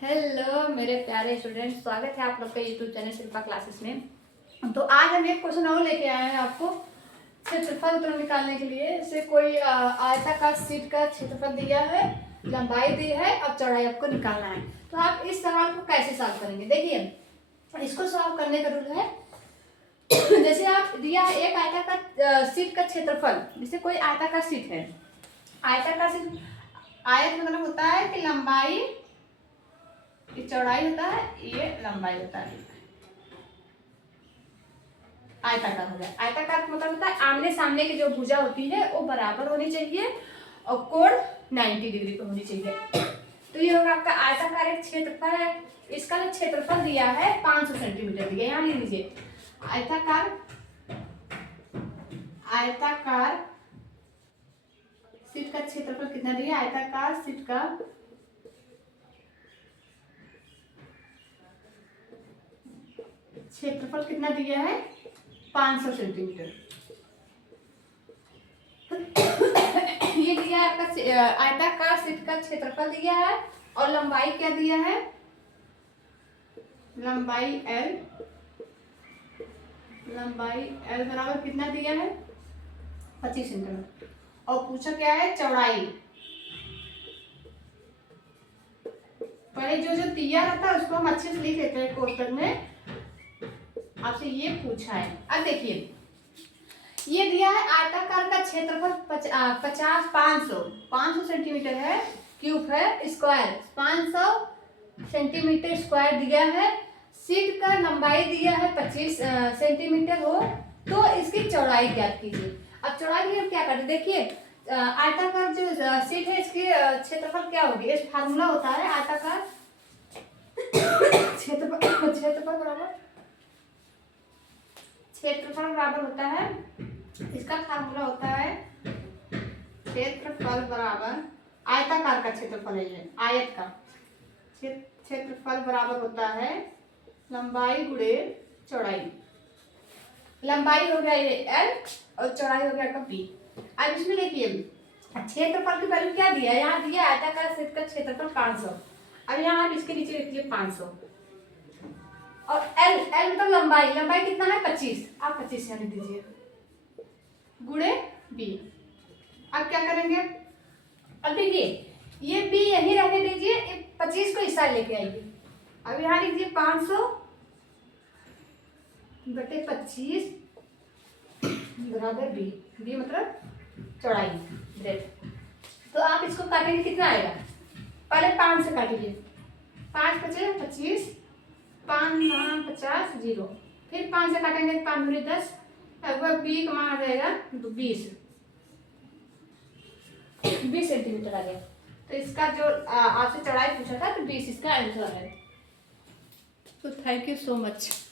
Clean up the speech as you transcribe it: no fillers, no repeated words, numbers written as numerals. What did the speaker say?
Hello मेरे प्यारे student, स्वागत है आप लोग का यूट्यूब चैनल शिल्पा क्लासेस में। तो आज हम एक क्वेश्चन और लेके आए हैं आपको क्षेत्रफल उत्तर निकालने के लिए। इसे कोई आयताकार शीट का क्षेत्रफल दिया है, लंबाई दी है और चौड़ाई आपको निकालना है। तो आप इस सवाल को कैसे सॉल्व करेंगे? देखिए, इसको सॉल्व करने का रूल है जैसे आप दिया है एक आयताकार शीट का क्षेत्रफल, जैसे कोई आयताकार शीट है। आयताकार शीट, आयत मतलब होता है कि लंबाई, ये चौड़ाई होता है, ये लंबाई होता है। आयताकार हो गया। आयताकार मतलब होता है आमने सामने की जो भुजा होती है वो बराबर होनी चाहिए और कोण 90 डिग्री पे होनी चाहिए। तो ये होगा आपका आयताकार एक क्षेत्रफल है। इसका जो क्षेत्रफल दिया है 500 सेंटीमीटर दिया। यहाँ लिख लीजिए आयताकार, आयताकार शीट का क्षेत्रफल कितना दिया? आयताकार शीट का क्षेत्रफल कितना दिया है? 500 सेंटीमीटर। ये दिया है आपका आयताकार शीट का क्षेत्रफल दिया है और लंबाई क्या दिया है? लंबाई L, लंबाई L बराबर कितना दिया है? 25 सेंटीमीटर। और पूछा क्या है? चौड़ाई। पहले जो जो दिया रहता है उसको हम अच्छे से लिख लेते हैं कोष्टक में। आपसे ये पूछा है। अब देखिए, ये दिया है आयताकार का क्षेत्रफल 500 सेंटीमीटर है, क्यूब है, स्क्वायर 500 सेंटीमीटर स्क्वायर दिया है। शीट का लंबाई दिया है 25 सेंटीमीटर हो, तो इसकी चौड़ाई ज्ञात कीजिए। अब चौड़ाई के लिए क्या करते? देखिए, आयताकार जो शीट है इसकी क्षेत्रफल क्या होगी? इस फार्मूला होता है आयताकार क्षेत्रफल बराबर होता है, इसका फार्मूला होता है क्षेत्रफल बराबर आयताकार का क्षेत्रफल है, ये आयत का क्षेत्रफल बराबर होता है लंबाई गुणे चौड़ाई। लंबाई हो गया ये L और चौड़ाई हो गया आपका B। अब इसमें देखिए क्षेत्रफल की वैल्यू क्या दिया है? यहाँ दिया आयताकार शीट का क्षेत्रफल 500। अब यहाँ आप इसके नीचे लिखिए 500 और L मतलब लंबाई, लंबाई कितना है? 25। आप 25 यहाँ लिख दीजिए गुणे B। अब क्या करेंगे? अब देखिए ये B यही रहने दीजिए, 25 को इस साइड लेके आइए। अब यहाँ लिखिए 500 बटे 25 बराबर B। B मतलब चौड़ाई, ब्रेड। तो आप इसको काटेंगे, कितना आएगा? पहले 5 से काटिए, 5 बचे 25, 5 9 50 0। फिर 5 से काटेंगे, 5 दूनी 10, लगभग B का मान आ जाएगा 20 सेंटीमीटर आ गया। तो इसका जो आपसे चौड़ाई पूछा था तो 20 इसका आंसर है। तो थैंक यू सो मच।